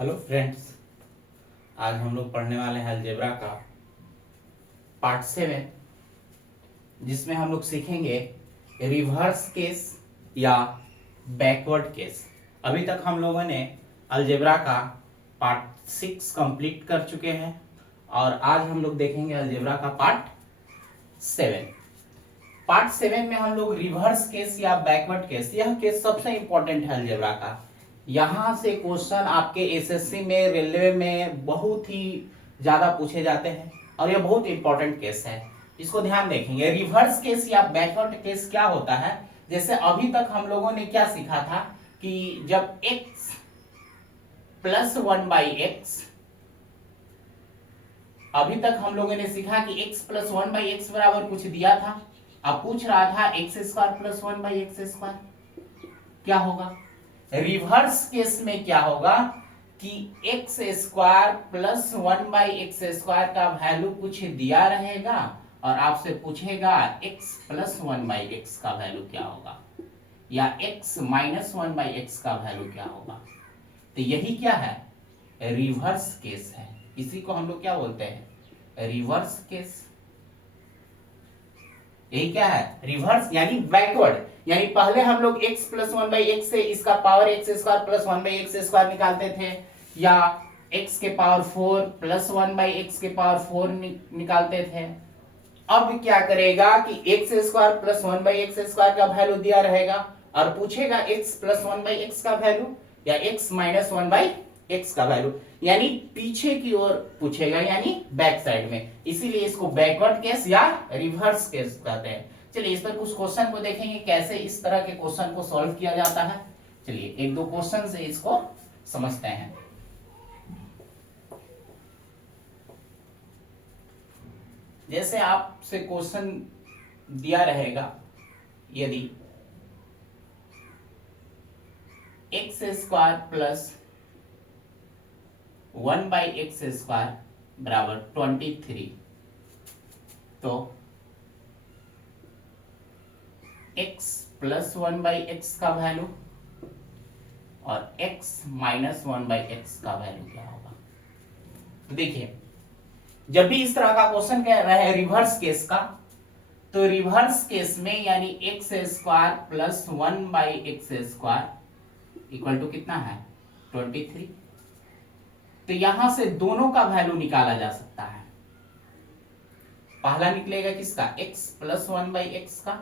Hello friends, आज हम लोग पढ़ने वाले हैं अलजेब्रा का पार्ट 7, जिसमें हम लोग सीखेंगे रिवर्स केस या बैकवर्ड केस। अभी तक हम लोगों ने अलजेब्रा का पार्ट 6 कंप्लीट कर चुके हैं और आज हम लोग देखेंगे अलजेब्रा का पार्ट 7। पार्ट 7 में हम लोग रिवर्स केस या बैकवर्ड केस, यह केस सबसे इंपॉर्टेंट है अलजेब्रा का। यहां से क्वेश्चन आपके एसएससी में, रेलवे में बहुत ही ज्यादा पूछे जाते हैं और यह बहुत इंपॉर्टेंट केस है। इसको ध्यान देखेंगे। रिवर्स केस या बैकवर्ड केस क्या होता है? जैसे अभी तक हम लोगों ने क्या सीखा था कि जब x प्लस 1/x, अभी तक हम लोगों ने सीखा कि x प्लस 1/x बराबर कुछ दिया था। अब पूछ रहा था x² प्लस 1/x², क्या होगा? रिवर्स केस में क्या होगा कि x² प्लस 1/x² का वैल्यू कुछ दिया रहेगा और आपसे पूछेगा x प्लस 1/x का वैल्यू क्या होगा या x माइनस 1/x का वैल्यू क्या होगा। तो यही क्या है? रिवर्स केस है। इसी को हम लोग क्या बोलते हैं? Reverse case. यही क्या है? रिवर्स यानी बैकवर्ड। यानी पहले हम लोग x प्लस 1/x से इसका पावर x² प्लस 1/x² निकालते थे, या x के पावर 4 प्लस 1/x के पावर 4 निकालते थे। अब क्या करेगा कि x² प्लस 1/x² का वैल्यू दिया रहेगा और पूछेगा x प्लस 1/x का वैल्यू या x माइनस 1/x का वैल्यू, यानी पीछे की ओर पूछेगा, यानी बैक साइड में। इसीलिए इसको बैकवर्ड केस या रिवर्स केस कहते हैं। चलिए इस पर कुछ क्वेश्चन को देखेंगे, कैसे इस तरह के क्वेश्चन को सॉल्व किया जाता है। चलिए एक दो क्वेश्चन से इसको समझते हैं। जैसे आपसे क्वेश्चन दिया रहेगा, यदि x² प्लस 1/x² बराबर 23, तो x प्लस 1/x का वैल्यू और x माइनस 1/x का वैल्यू क्या होगा। तो देखिए, जब भी इस तरह का क्वेश्चन कह रहा है रिवर्स केस का, तो रिवर्स केस में यानी x² plus 1/x² equal to कितना है? 23। तो यहां से दोनों का वैल्यू निकाला जा सकता है। पहला निकलेगा किसका? x प्लस 1/x का,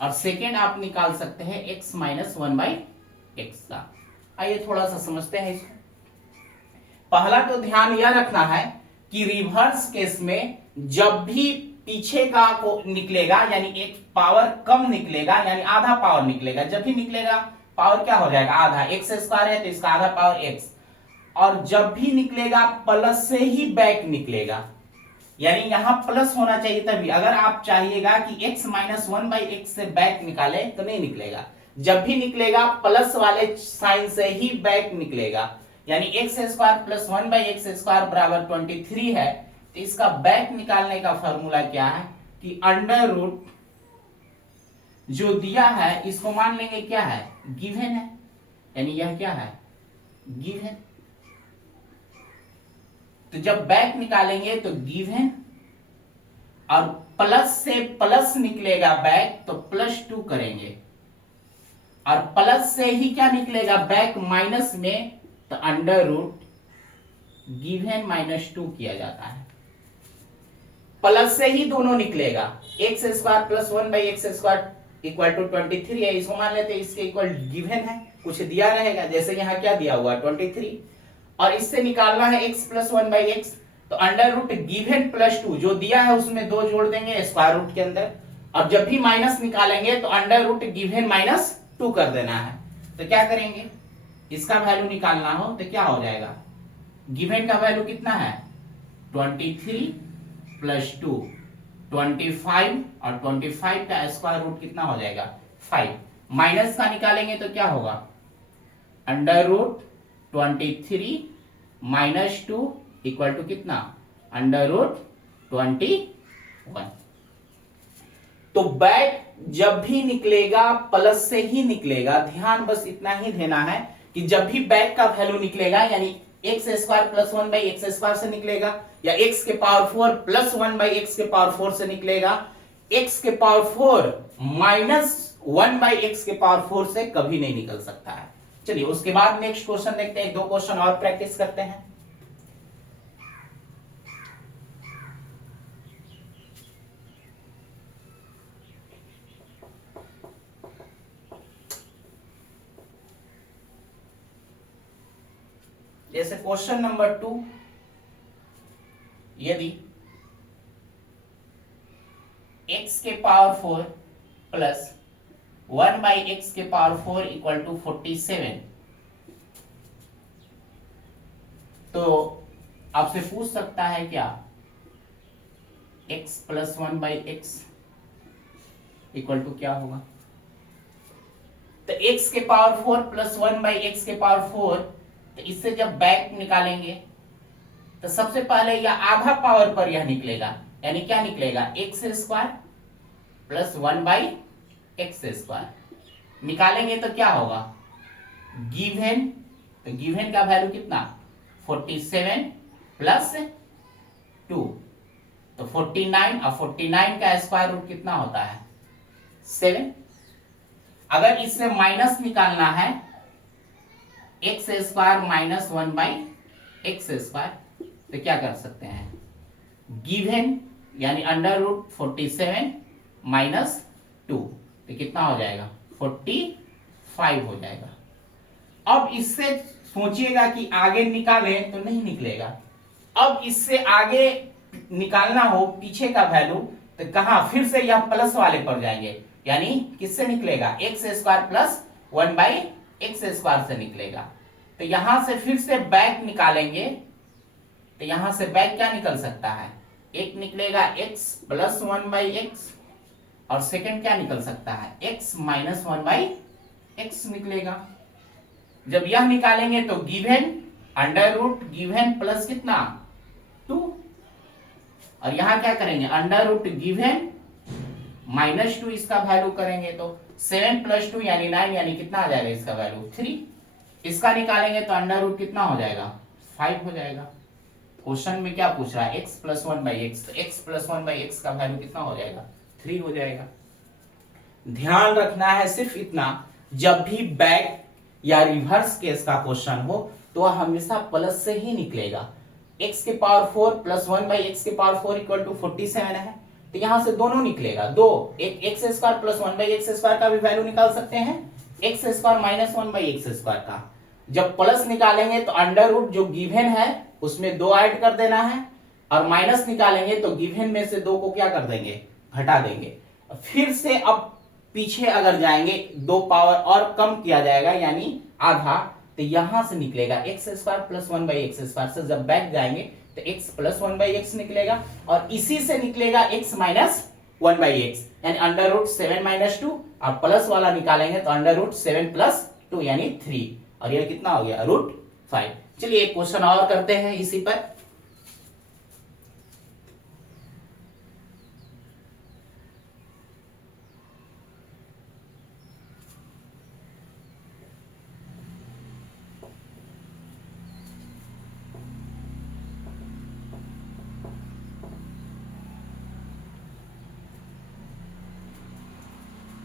और सेकेंड आप निकाल सकते हैं x माइनस 1/x का। आइए थोड़ा सा समझते हैं इसको। पहला तो ध्यान यह रखना है कि रिवर्स केस में जब भी पीछे का को निकलेगा, यानी एक पावर कम निकलेगा, यानी आधा पावर निकलेगा। जब भी निकलेगा पावर क्या हो जाएगा? आधा। x² है तो इसका आधा पावर x, और जब भी निकलेगा प्लस से ही बैक निकलेगा, यानी यहां प्लस होना चाहिए तभी। अगर आप चाहिएगा कि x माइनस 1/x से बैक निकाले तो नहीं निकलेगा। जब भी निकलेगा प्लस वाले साइन से ही बैक निकलेगा, यानी x² प्लस 1/x² बराबर 23 है। तो इसका बैक निकालने का फॉर्मूला क्या है कि अंडर रूट जो दिया है इसको मान लेंगे क्या है? गिवन है, यानी यह क्या है? गिवन। तो जब बैक निकालेंगे तो गिवन, और प्लस से प्लस निकलेगा बैक तो +2 करेंगे, और प्लस से ही क्या निकलेगा? बैक माइनस में, तो अंडर रूट गिवन -2 किया जाता है। प्लस से ही दोनों निकलेगा। x² plus 1/x² equal to 23 है, इसको मान लेते हैं इसके इक्वल गिवन है, कुछ दिया रहेगा। जैसे यहां क्या दिया हुआ? 23, और इससे निकालना है x प्लस 1/x, तो अंडर रूट गिवन +2 जो दिया है उसमें 2 जोड़ देंगे स्क्वायर रूट के अंदर, और जब भी माइनस निकालेंगे तो अंडर रूट गिवन -2 कर देना है। तो क्या करेंगे? इसका वैल्यू निकालना हो तो क्या हो जाएगा? गिवन का वैल्यू कितना है? 23 प्लस 2 25, और 25 का स्क्वायर रूट कितना हो जाएगा? 5। माइनस का निकालेंगे तो क्या होगा? Under root 23 minus 2 equal to कितना? Under root 21। तो बैक जब भी निकलेगा प्लस से ही निकलेगा। ध्यान बस इतना ही देना है कि कि जब भी बैक का वैल्यू निकलेगा यानी एक्स स्क्वायर प्लस 1/x² से निकलेगा, या x के पावर 4 प्लस 1/x के पावर 4 से निकलेगा, x के पावर 4 माइनस 1/x के पावर 4 से कभी नहीं निकल सकता है। चलिए उसके बाद नेक्स्ट क्वेश्चन देखते हैं, 2 क्वेश्चन और प्रैक्टिस करते हैं। जैसे क्वेश्चन नंबर 2, यदि x के पावर 4 प्लस 1/x के पावर 4 इक्वल टू 47, तो आपसे पूछ सकता है क्या x plus 1/x equal to क्या होगा। तो x के पावर 4 प्लस 1/x के पावर 4, तो इससे जब बैक निकालेंगे तो सबसे पहले यह आधा पावर पर यह निकलेगा, यानी क्या निकलेगा x² प्लस 1/x²। निकालेंगे तो क्या होगा गिवन, तो गिवन का वैल्यू कितना 47 प्लस 2, तो 49, और 49 का स्क्वायर रूट कितना होता है 7। अगर इससे माइनस निकालना है x² माइनस 1/x², तो क्या कर सकते हैं गिवन यानी अंडर रूट 47 माइनस 2, तो कितना हो जाएगा 45 हो जाएगा। अब इससे सोचिएगा कि आगे निकालें तो नहीं निकलेगा। अब इससे आगे निकालना हो पीछे का वैल्यू, तो कहां फिर से यह प्लस वाले पर जाएंगे, यानी किससे निकलेगा x² प्लस 1/x² से निकलेगा। तो यहां से फिर से बैक निकालेंगे, तो यहां से बैक क्या निकल सकता है, एक निकलेगा x प्लस 1/x, और सेकंड क्या निकल सकता है x माइनस 1/x निकलेगा। जब यह निकालेंगे तो given under root given plus कितना 2, और यहां क्या करेंगे अंडर रूट गिवन माइनस 2, इसका वैल्यू करेंगे तो 7 प्लस 2 यानी 9, यानी कितना आ जाएगा इसका वैल्यू 3। इसका निकालेंगे तो अंडर रूट कितना हो जाएगा 5 हो जाएगा। क्वेश्चन में क्या पूछ रहा है x प्लस 1/x, तो x प्लस 1/x का वैल्यू कितना हो जाएगा 3 हो जाएगा। ध्यान रखना है सिर्फ इतना, जब भी बैक या रिवर्स केस का क्वेश्चन हो तो हमेशा प्लस से ही निकलेगा। x के पावर 4 प्लस 1/x के पावर 4 इक्वल टू 47 है, तो यहां से दोनों निकलेगा, एक x² प्लस 1/x² का भी वैल्यू निकाल सकते हैं, x² माइनस 1/x² का। जब प्लस निकालेंगे तो अंडर रूट जो गिवन है उसमें 2 ऐड कर देना है, और माइनस निकालेंगे तो गिवन में से 2 को क्या कर देंगे घटा देंगे। फिर से अब पीछे अगर जाएंगे 2 पावर और कम किया जाएगा यानी आधा, तो यहां से निकलेगा x² प्लस 1/x², से जब बैक जाएंगे तो x प्लस 1/x निकलेगा, और इसी से निकलेगा x माइनस 1/x, यानी अंडर रूट 7 माइनस 2, और प्लस वाला निकालेंगे तो अंडर रूट 7 प्लस 2 यानी 3, और ये कितना हो गया √5। चलिए एक क्वेश्चन और करते हैं इसी पर।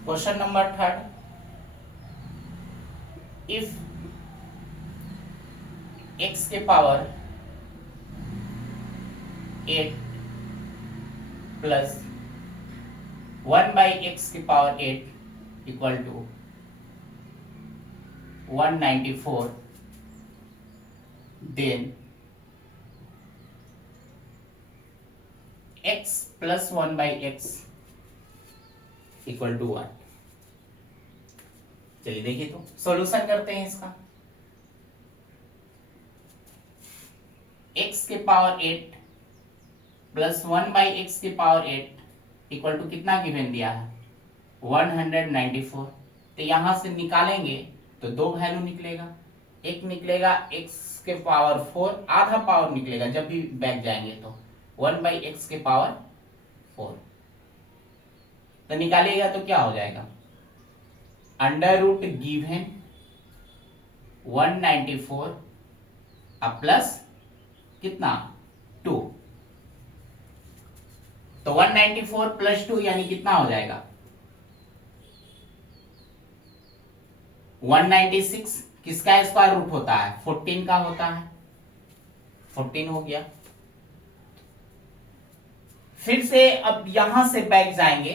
क्वेश्चन नंबर 3, इफ x के पावर 8 प्लस 1/x के power 8 equal to 194, then x plus 1/x equal to 1। चलिए देखिए तो सॉल्यूशन करते हैं इसका। x के पावर 8 प्लस 1/x के पावर 8 इक्वल टू कितना गिवन दिया है 194, तो यहां से निकालेंगे तो 2 वैल्यू निकलेगा, एक निकलेगा x के पावर 4 आधा पावर निकलेगा जब भी बैक जाएंगे तो 1/x के पावर 4, तो निकालिएगा तो क्या हो जाएगा अंडर रूट गिवन 194 अब प्लस कितना 2, तो 194 प्लस 2 यानी कितना हो जाएगा 196। किसका स्क्वायर रूट होता है 14 का होता है, 14 हो गया। फिर से अब यहां से बैक जाएंगे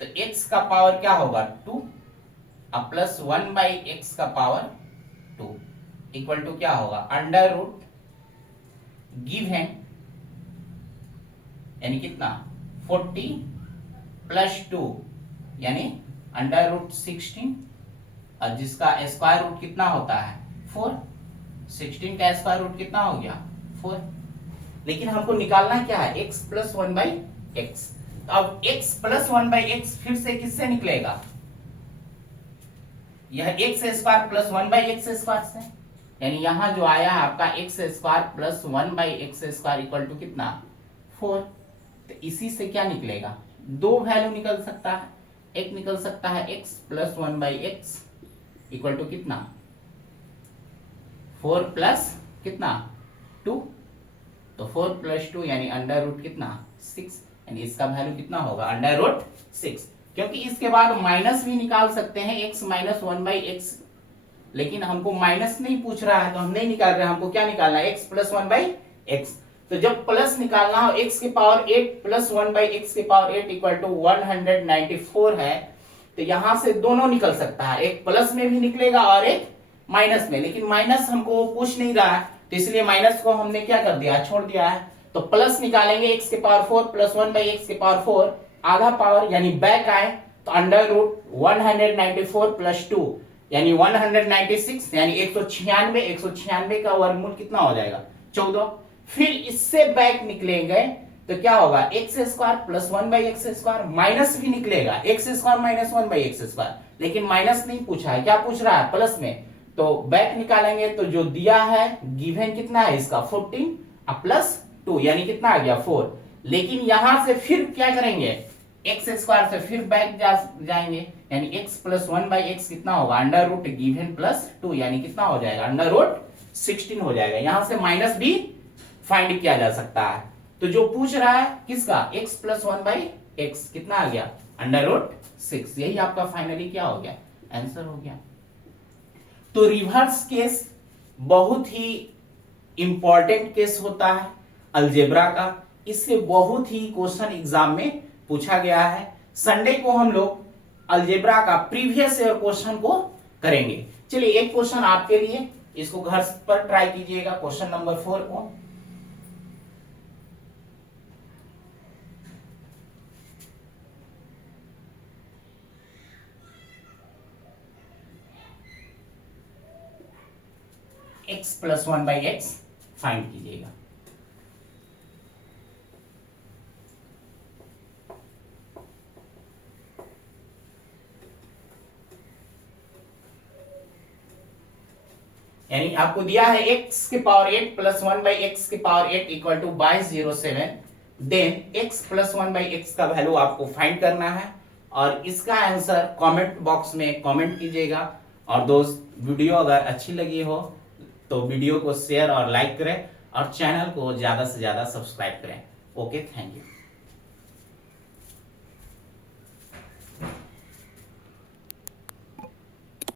तो x का पावर क्या होगा 2 अब प्लस 1/x का पावर 2 इक्वल टू क्या होगा अंडर रूट गिवन यानी कितना 40 प्लस 2 यानी अंडर रूट 16 और जिसका स्क्वायर रूट कितना होता है 4। 16 का स्क्वायर रूट कितना हो गया 4। लेकिन हमको निकालना क्या है x प्लस 1/x। तो अब x प्लस 1/x फिर से किससे निकलेगा यह x square plus 1/x square से, यानी यहां जो आया है आपका x square plus 1/x square equal to कितना 4। तो इसी से क्या निकलेगा दो वैल्यू निकल सकता है, एक निकल सकता है x plus 1/x equal to कितना 4 प्लस कितना 2, तो 4 प्लस 2 यानी अंडर रूट कितना 6, यानी इसका वैल्यू कितना होगा अंडर रूट 6। क्योंकि इसके बाद माइनस भी निकाल सकते हैं x माइनस 1/x, लेकिन हमको माइनस नहीं पूछ रहा है तो हम नहीं निकाल रहे हैं, हमको क्या निकालना है x प्लस 1/x। तो जब प्लस निकालना हो x के पावर 8 प्लस 1/x के पावर 8 इक्वल टू 194 है, तो यहां से दोनों निकल सकता है, एक प्लस में भी निकलेगा और एक माइनस में, लेकिन माइनस हमको पूछ नहीं रहा है तो इसलिए माइनस को हमने क्या कर दिया छोड़ दिया है। तो प्लस निकालेंगे x के पावर 4 प्लस 1/x के पावर 4 आधा पावर यानी बैक आए तो अंडर रूट 194 प्लस 2 यानी 196 यानी 196 का वर्गमूल कितना हो जाएगा 14। फिर इससे बैक निकलेंगे तो क्या होगा x square plus 1/x square, minus भी निकलेगा x square minus 1/x square, लेकिन माइनस नहीं पूछा है, क्या पूछ रहा है प्लस में। तो बैक निकालेंगे तो जो दिया है गिवन कितना है इसका 14 प्लस 2 यानी कितना आ गया 4। लेकिन यहां से फिर क्या करेंगे एक्स स्क्वायर से फिर बैक जाएंगे यानी x प्लस 1/x कितना होगा अंडर रूट गिवन प्लस 2 यानी कितना हो जाएगा अंडर रूट 16 हो जाएगा। यहां से माइनस भी फाइंड किया जा सकता है। तो जो पूछ रहा है किसका x प्लस 1/x कितना आ गया अंडर रूट 6, यही आपका फाइनली क्या हो गया आंसर हो गया। तो रिवर्स केस बहुत ही इंपॉर्टेंट केस होता है अलजेब्रा का, इससे बहुत ही क्वेश्चन एग्जाम में पूछा गया है। संडे को हम लोग अलजेब्रा का प्रीवियस ईयर क्वेश्चन को करेंगे। चलिए एक क्वेश्चन आपके लिए, इसको घर पर ट्राई कीजिएगा, क्वेश्चन नंबर 4 को। x प्लस 1/x फाइंड कीजिएगा। यानी आपको दिया है x के पावर 8 प्लस 1/x के power 8 equal to 2207, then x plus 1/x का वैल्यू आपको फाइंड करना है और इसका आंसर कमेंट बॉक्स में कमेंट कीजिएगा। और दोस्त वीडियो अगर अच्छी लगी हो तो वीडियो को शेयर और लाइक करें और चैनल को ज्यादा से ज्यादा सब्सक्राइब करें। Okay, thank you.